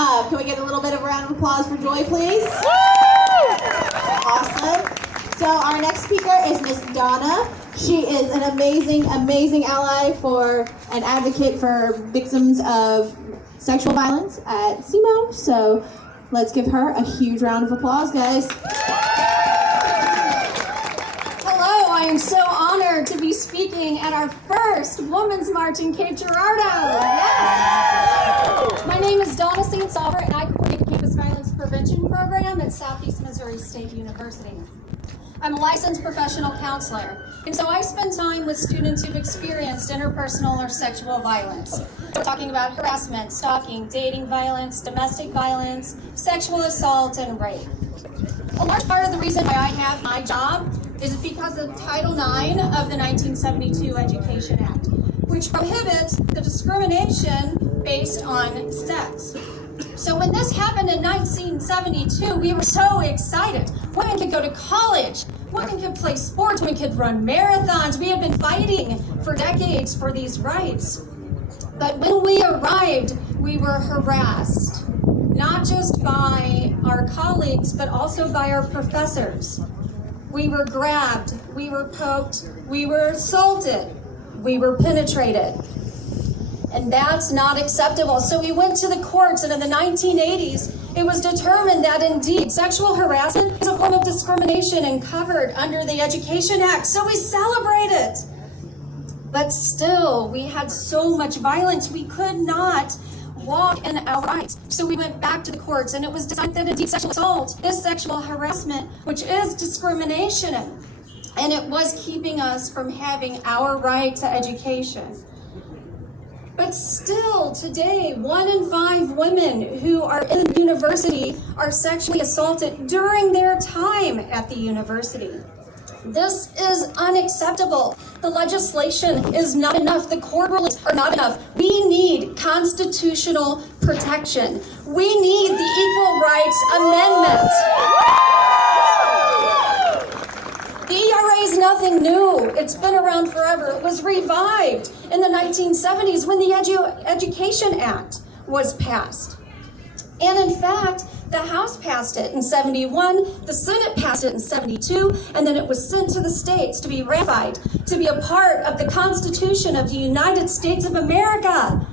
Can we get a little bit of a round of applause for Joy, please? Awesome. So our next speaker is Miss Donna. She is an amazing, amazing ally for an advocate for victims of sexual violence at SEMO. So let's give her a huge round of applause, guys. Hello, I am so honored to be speaking at our first Women's March in Cape Girardeau. Yes. My name is Donna St. Sauber, and I coordinate the Campus Violence Prevention Program at Southeast Missouri State University. I'm a licensed professional counselor, and so I spend time with students who've experienced interpersonal or sexual violence. We're talking about harassment, stalking, dating violence, domestic violence, sexual assault, and rape. A large part of the reason why I have my job is because of Title IX of the 1972 Education Act, which prohibits the discrimination based on sex. So when this happened in 1972, we were so excited. Women could go to college, women could play sports, women could run marathons. We had been fighting for decades for these rights. But when we arrived, we were harassed, not just by our colleagues, but also by our professors. We were grabbed, we were poked, we were assaulted, we were penetrated. And that's not acceptable. So we went to the courts, and in the 1980s, it was determined that indeed sexual harassment is a form of discrimination and covered under the Education Act. So we celebrate it. But still, we had so much violence, we could not walk in our rights. So we went back to the courts, and it was decided that indeed sexual assault is sexual harassment, which is discrimination. And it was keeping us from having our right to education. But still, today, 1 in 5 women who are in the university are sexually assaulted during their time at the university. This is unacceptable. The legislation is not enough. The court rulings are not enough. We need constitutional protection. We need the Equal Rights Amendment. The ERA is nothing new. It's been around forever. It was revived in the 1970s when the Education Act was passed. And in fact, the House passed it in 71, the Senate passed it in 72, and then it was sent to the states to be ratified, to be a part of the Constitution of the United States of America.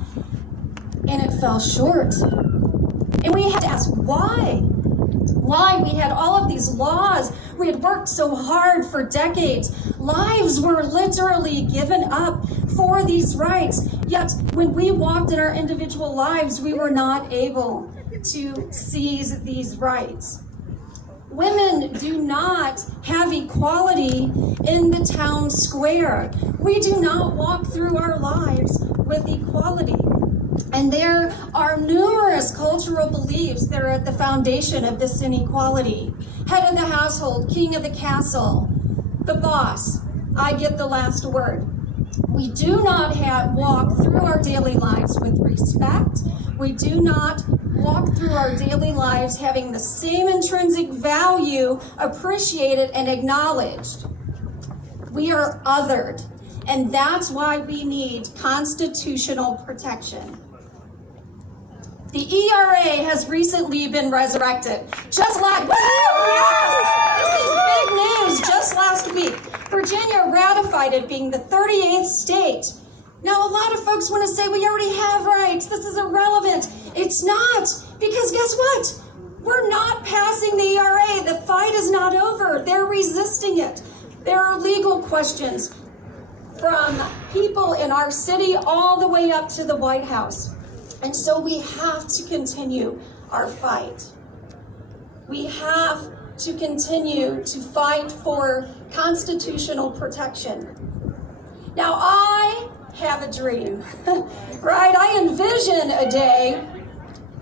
And it fell short. And we had to ask why? Why? We had all of these laws. We had worked so hard for decades. Lives were literally given up for these rights. Yet when we walked in our individual lives, we were not able to seize these rights. Women do not have equality in the town square. We do not walk through our lives with equality. And there are numerous cultural beliefs that are at the foundation of this inequality. Head of the household, king of the castle, the boss, I get the last word. We do not walk through our daily lives with respect. We do not walk through our daily lives having the same intrinsic value appreciated and acknowledged. We are othered, and that's why we need constitutional protection. The ERA has recently been resurrected. Just like, yes! This is big news. Just last week, Virginia ratified it, being the 38th state. Now, a lot of folks want to say we already have rights. This is irrelevant. It's not, because guess what? We're not passing the ERA. The fight is not over. They're resisting it. There are legal questions from people in our city all the way up to the White House. And so we have to continue our fight. We have to continue to fight for constitutional protection. Now, I have a dream, right? I envision a day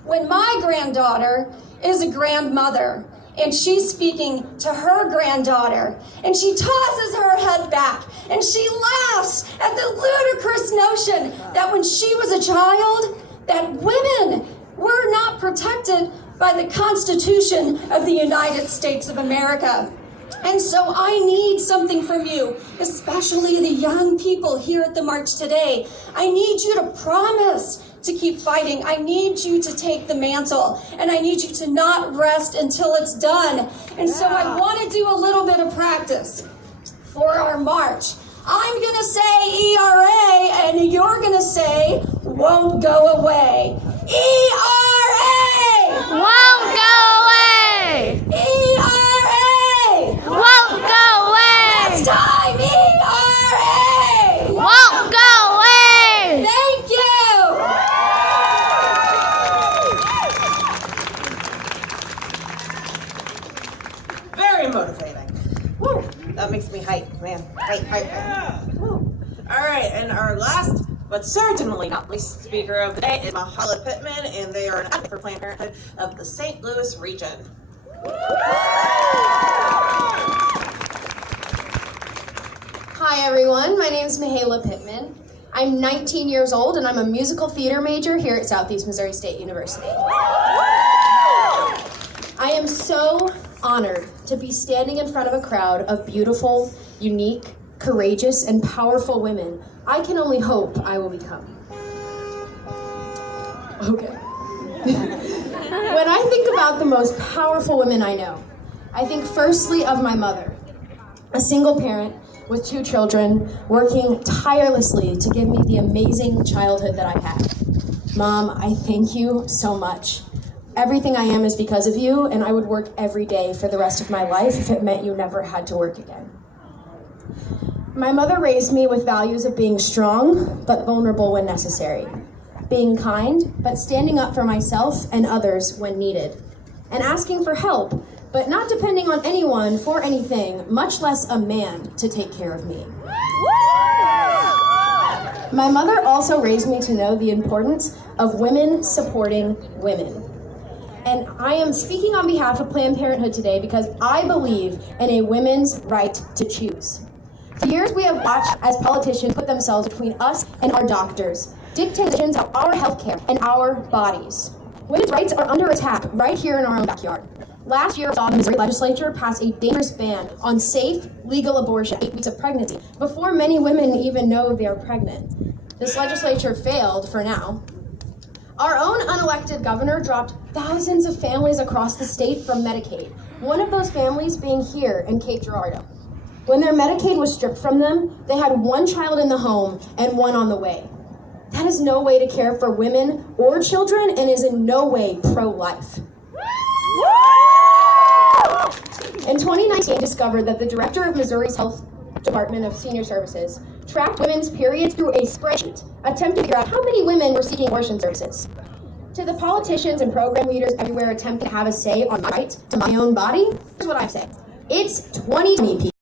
when my granddaughter is a grandmother and she's speaking to her granddaughter and she tosses her head back and she laughs at the ludicrous notion that when she was a child, that women were not protected by the Constitution of the United States of America. And so I need something from you, especially the young people here at the march today. I need you to promise to keep fighting. I need you to take the mantle, and I need you to not rest until it's done. And so I want to do a little bit of practice for our march. I'm going to say ERA, and you're going to say won't go away. ERA! Won't go away! ERA! Won't go away! Last time, ERA! Won't go away! Thank you! Very motivating. Woo! That makes me hype, man. Hype. Woo. All right, and our last, but certainly not least speaker of the day is Mahala Pittman, and they are an advocate for Planned Parenthood of the St. Louis region. Hi everyone, my name is Mahala Pittman. I'm 19 years old and I'm a musical theater major here at Southeast Missouri State University. I am so honored to be standing in front of a crowd of beautiful, unique, courageous, and powerful women I can only hope I will become. Okay. When I think about the most powerful women I know, I think firstly of my mother, a single parent with 2 children, working tirelessly to give me the amazing childhood that I had. Mom, I thank you so much. Everything I am is because of you, and I would work every day for the rest of my life if it meant you never had to work again. My mother raised me with values of being strong, but vulnerable when necessary. Being kind, but standing up for myself and others when needed. And asking for help, but not depending on anyone for anything, much less a man to take care of me. My mother also raised me to know the importance of women supporting women. And I am speaking on behalf of Planned Parenthood today because I believe in a women's right to choose. For years we have watched as politicians put themselves between us and our doctors, dictating decisions of our healthcare and our bodies. Women's rights are under attack right here in our own backyard. Last year, the Missouri legislature passed a dangerous ban on safe, legal abortion 8 weeks of pregnancy before many women even know they're pregnant. This legislature failed for now. Our own unelected governor dropped thousands of families across the state from Medicaid, one of those families being here in Cape Girardeau. When their Medicaid was stripped from them, they had 1 child in the home and 1 on the way. That is no way to care for women or children and is in no way pro-life. In 2019, I discovered that the director of Missouri's Health Department of Senior Services tracked women's periods through a spreadsheet, attempting to figure out how many women were seeking abortion services. To the politicians and program leaders everywhere attempting to have a say on my right to my own body, here's what I say. It's 2020, people.